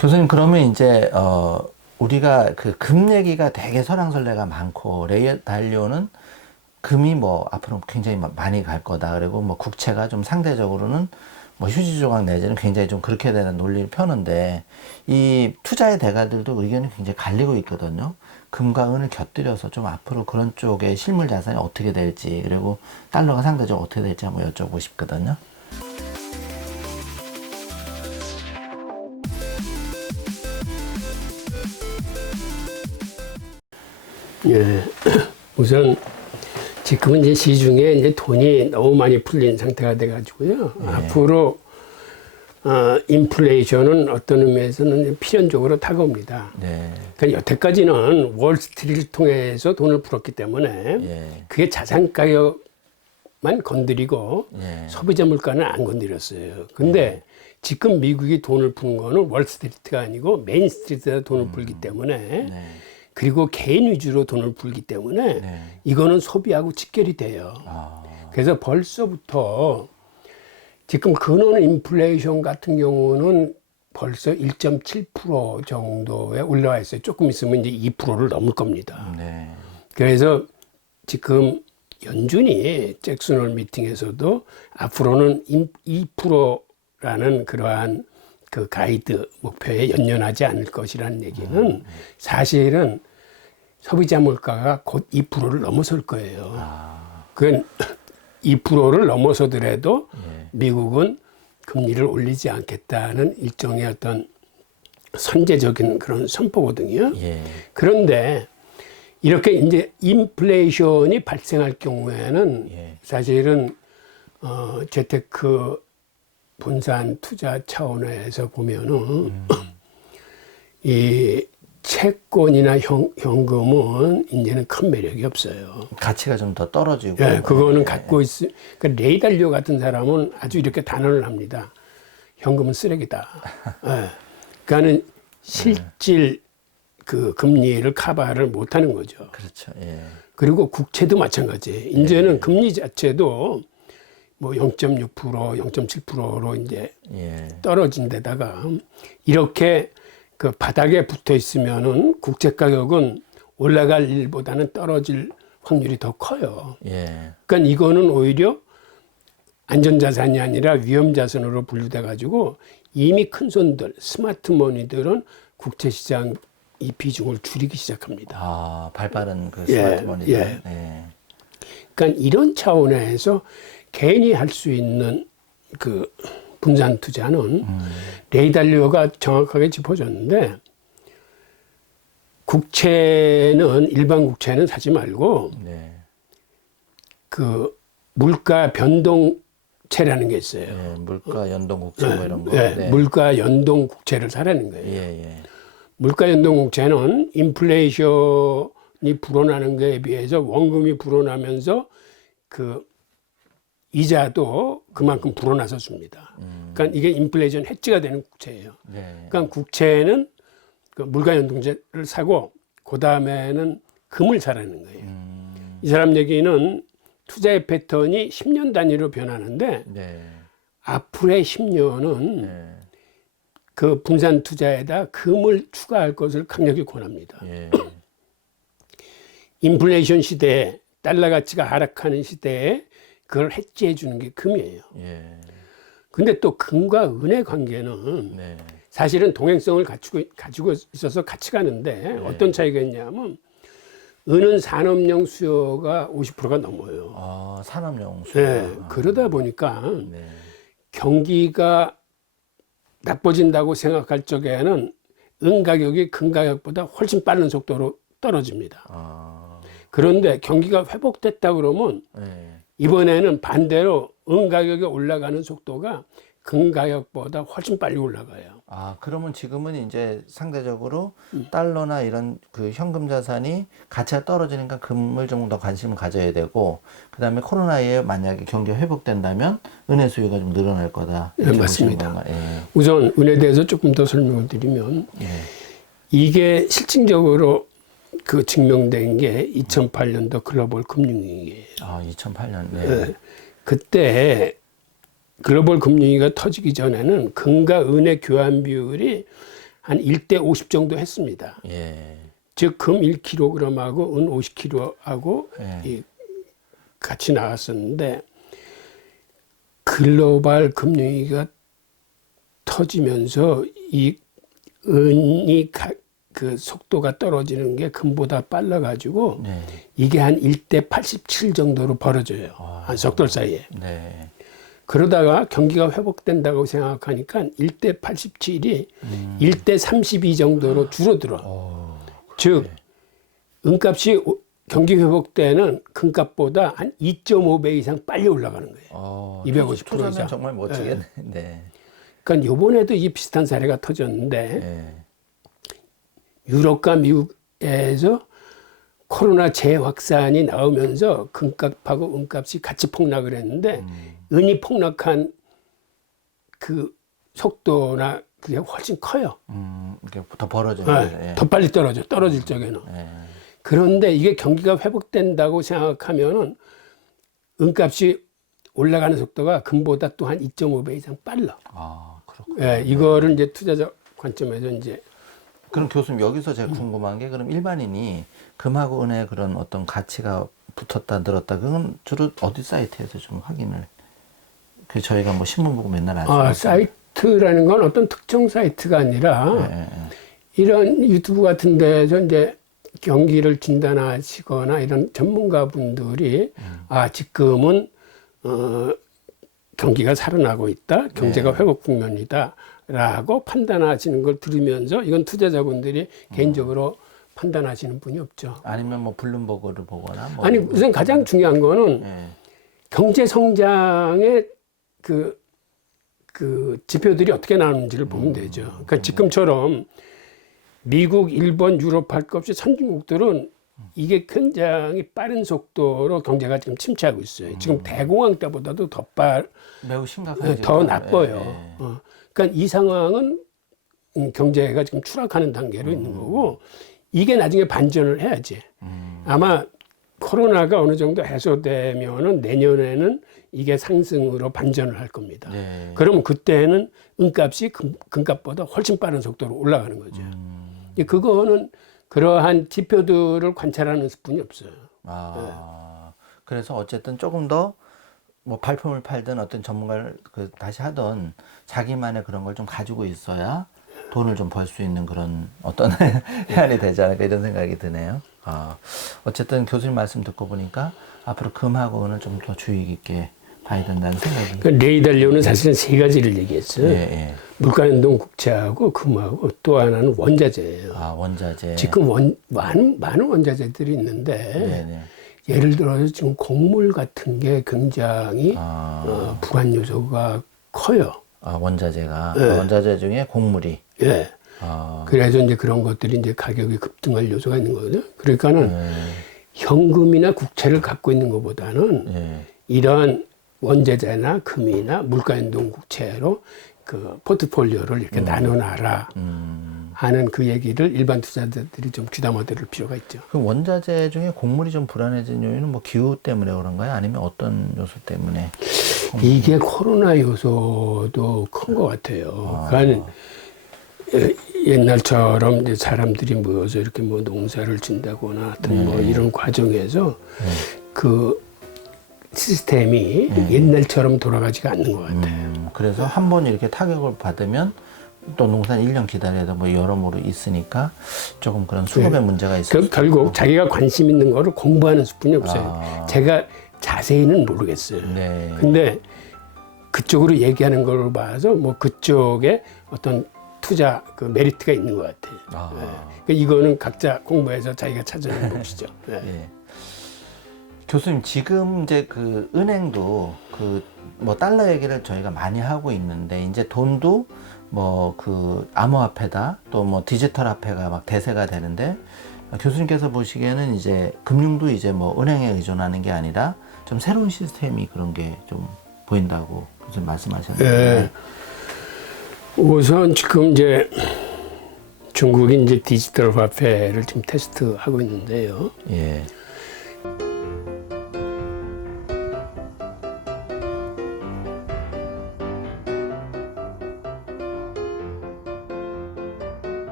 교수님 그러면 이제 우리가 그 금 얘기가 되게 설왕설래가 많고 레이 달리오는 금이 뭐 앞으로 굉장히 많이 갈 거다. 그리고 뭐 국채가 좀 상대적으로는 뭐 휴지 조각 내지는 굉장히 좀 그렇게 되는 논리를 펴는데 이 투자의 대가들도 의견이 굉장히 갈리고 있거든요. 금과 은을 곁들여서 좀 앞으로 그런 쪽의 실물 자산이 어떻게 될지 그리고 달러가 상대적으로 어떻게 될지 한번 여쭤보고 싶거든요. 예, 우선 지금은 이제 시중에 이제 돈이 너무 많이 풀린 상태가 돼가지고요. 예. 앞으로 인플레이션은 어떤 의미에서는 필연적으로 다가옵니다. 네. 그러니까 여태까지는 월스트리트를 통해서 돈을 풀었기 때문에 예. 그게 자산 가격만 건드리고 예. 소비자 물가는 안 건드렸어요. 근데 지금 미국이 돈을 푸는 거는 월스트리트가 아니고 메인스트리트에서 돈을 풀기 때문에 네. 그리고 개인 위주로 돈을 풀기 때문에 네. 이거는 소비하고 직결이 돼요. 그래서 벌써부터 지금 근원 인플레이션 같은 경우는 벌써 1.7% 정도에 올라와 있어요. 조금 있으면 이제 2%를 넘을 겁니다. 네. 그래서 지금 연준이 잭슨홀 미팅에서도 앞으로는 2%라는 그러한 그 가이드 목표에 연연하지 않을 것이라는 얘기는 사실은 소비자 물가가 곧 2%를 넘어설 거예요. 그건 2%를 넘어서더라도 미국은 금리를 올리지 않겠다는 일종의 어떤 선제적인 그런 선포거든요. 예. 그런데 이렇게 이제 인플레이션이 발생할 경우에는 예. 사실은 재테크 분산 투자 차원에서 보면은 이 채권이나 현금은 이제는 큰 매력이 없어요. 가치가 좀 더 떨어지고. 예, 그거는 예. 갖고 그러니까 레이 달리오 같은 사람은 아주 이렇게 단언을 합니다. 현금은 쓰레기다. 예. 그러니까는 실질 그 금리를 커버를 못하는 거죠. 그렇죠. 예. 그리고 국채도 마찬가지예요. 이제는 금리 자체도 뭐 0.6%, 0.7%로 이제 예. 떨어진 데다가 이렇게 그 바닥에 붙어 있으면은 국채 가격은 올라갈 일보다는 떨어질 확률이 더 커요. 예. 그러니까 이거는 오히려 안전자산이 아니라 위험자산으로 분류돼 가지고 이미 큰 손들, 스마트머니들은 국채 시장 이 비중을 줄이기 시작합니다. 아, 발빠른 그 예, 스마트폰이죠. 예. 예. 그러니까 이런 차원에서 개인이 할 수 있는 그 분산 투자는 레이 달리오가 정확하게 짚어줬는데 국채는 일반 국채는 사지 말고 네. 그 물가 변동채라는 게 있어요. 예. 물가 연동 국채 뭐 이런 거. 네, 네. 물가 연동 국채를 사라는 거예요. 예, 예. 물가 연동 국채는 인플레이션이 불어나는 거에 비해서 원금이 불어나면서 그 이자도 그만큼 불어나서 줍니다. 그러니까 이게 인플레이션 해지가 되는 국채예요. 네. 그러니까 국채는 그 물가 연동제를 사고 그 다음에는 금을 사라는 거예요. 이 사람 얘기는 투자의 패턴이 10년 단위로 변하는데 네. 앞으로의 10년은 네. 그 분산 투자에다 금을 추가할 것을 강력히 권합니다. 예. 인플레이션 시대에 달러 가치가 하락하는 시대에 그걸 해지해 주는 게 금이에요. 예. 근데 또 금과 은의 관계는 네. 사실은 동행성을 가지고 있어서 같이 가는데 어떤 차이가 있냐면 은은 산업용 수요가 50%가 넘어요. 아, 산업용 수. 네, 그러다 보니까 네. 경기가 나빠진다고 생각할 적에는 은 가격이 금 가격보다 훨씬 빠른 속도로 떨어집니다. 아. 그런데 경기가 회복됐다 그러면 네. 이번에는 반대로 은 가격이 올라가는 속도가 금 가격보다 훨씬 빨리 올라가요. 아, 그러면 지금은 이제 상대적으로 달러나 이런 그 현금 자산이 가치가 떨어지니까 금을 좀 더 관심을 가져야 되고, 그 다음에 코로나에 만약에 경기가 회복된다면 은의 수요가 좀 늘어날 거다. 네, 이렇게 맞습니다. 보시는 건가요? 예. 우선 은에 대해서 조금 더 설명을 드리면 예. 이게 실증적으로 그 증명된 게 2008년도 글로벌 금융위기예요. 아, 2008년. 네. 네. 그때 글로벌 금융위기가 터지기 전에는 금과 은의 교환 비율이 한 1대 50 정도 했습니다. 예. 즉, 금 1kg하고 은 50kg하고 예. 같이 나왔었는데, 글로벌 금융위기가 터지면서 이 은이 그 속도가 떨어지는 게 금보다 빨라가지고 네. 이게 한 1대 87 정도로 벌어져요. 한 석 달 사이에. 네. 그러다가 경기가 회복된다고 생각하니까 1대 87이 1대 32 정도로 줄어들어. 즉, 은값이 경기 회복 때는 금값보다 한 2.5배 이상 빨리 올라가는 거예요. 250% 투자는 이상. 정말 멋지겠네. 네. 그러니까 이번에도 이 비슷한 사례가 터졌는데 네. 유럽과 미국에서 코로나 재확산이 나오면서 금값하고 은값이 같이 폭락을 했는데 은이 폭락한 그 속도나 그게 훨씬 커요. 이렇게 더 벌어지는 네, 예. 더 빨리 떨어질 적에는. 예. 그런데 이게 경기가 회복된다고 생각하면은 은값이 올라가는 속도가 금보다 또 한 2.5배 이상 빨라. 아, 그렇군요. 예, 이거를 이제 투자자 관점에서 이제 그럼 교수님 여기서 제가 궁금한 게 그럼 일반인이 금하고 은의 그런 어떤 가치가 붙었다 늘었다 그건 주로 어디 사이트에서 좀 확인을 그 저희가 뭐 신문 보고 맨날 안 쓰는 사이트라는 건 어떤 특정 사이트가 아니라 예. 이런 유튜브 같은 데서 이제 경기를 진단하시거나 이런 전문가분들이 지금은 경기가 살아나고 있다, 경제가 회복 국면이다라고 판단하시는 걸 들으면서 이건 투자자분들이 개인적으로 판단하시는 분이 없죠. 아니면 뭐 블룸버그를 보거나 뭐 아니 우선 가장 중요한 거는 예. 경제 성장의 그 지표들이 어떻게 나오는지를 보면 되죠. 그러니까 지금처럼 미국, 일본, 유럽 할 것 없이 선진국들은 이게 굉장히 빠른 속도로 경제가 지금 침체하고 있어요. 지금 대공황 때보다도 매우 심각한 더 나빠요. 예. 그러니까 이 상황은 경제가 지금 추락하는 단계로 있는 거고 이게 나중에 반전을 해야지. 아마 코로나가 어느 정도 해소되면은 내년에는 이게 상승으로 반전을 할 겁니다. 네. 그러면 그때는 은값이 금값보다 훨씬 빠른 속도로 올라가는 거죠. 그거는 그러한 지표들을 관찰하는 수뿐이 없어요. 그래서 어쨌든 조금 더 뭐 발품을 팔든 어떤 전문가를 다시 하던 자기만의 그런 걸 좀 가지고 있어야 돈을 좀 벌 수 있는 그런 어떤 해안이 되지 않을까 이런 생각이 드네요. 어쨌든 교수님 말씀 듣고 보니까 앞으로 금하고 은을 좀 더 주의 깊게 봐야 된다는 생각이. 그러니까 레이 달리오는 사실은 세 가지를 얘기했어요. 예. 물가연동 국채하고 금하고 또 하나는 원자재예요. 원자재. 지금 많은 원자재들이 있는데 네네. 예를 들어서 지금 곡물 같은 게 굉장히 불안 요소가 커요. 원자재가 네. 원자재 중에 곡물이. 예. 그래서 이제 그런 것들이 이제 가격이 급등할 요소가 있는 거거든요. 그러니까는 현금이나 국채를 갖고 있는 것보다는 이런 원자재나 금이나 물가연동 국채로 그 포트폴리오를 이렇게 나눠놔라 하는 그 얘기를 일반 투자자들이 좀 귀담아 들을 필요가 있죠. 그럼 원자재 중에 곡물이 좀 불안해진 요인은 뭐 기후 때문에 그런가요? 아니면 어떤 요소 때문에? 이게 코로나 요소도 큰 것 같아요. 그러니까 옛날처럼 이제 사람들이 모여서 이렇게 뭐 농사를 짓다거나 하여튼 뭐 이런 과정에서 그 시스템이 옛날처럼 돌아가지가 않는 것 같아요. 그래서 한 번 이렇게 타격을 받으면 또 농사는 1년 기다려야 뭐 여러모로 있으니까 조금 그런 수급의 문제가 있어요. 결국 자기가 관심 있는 거를 공부하는 수뿐이 없어요. 제가 자세히는 모르겠어요. 네. 근데 그쪽으로 얘기하는 걸 봐서 뭐 그쪽에 어떤 투자 그 메리트가 있는 것 같아요. 그러니까 이거는 각자 공부해서 자기가 찾아내는 것이죠. 예. 교수님 지금 이제 그 은행도 그 뭐 달러 얘기를 저희가 많이 하고 있는데 이제 돈도 뭐 그 암호화폐다 또 뭐 디지털 화폐가 막 대세가 되는데 교수님께서 보시기에는 이제 금융도 이제 뭐 은행에 의존하는 게 아니라 좀 새로운 시스템이 그런 게 좀 보인다고 교수님 말씀하셨는데. 우선 지금 이제 중국이 이제 디지털 화폐를 지금 테스트하고 있는데요. 예.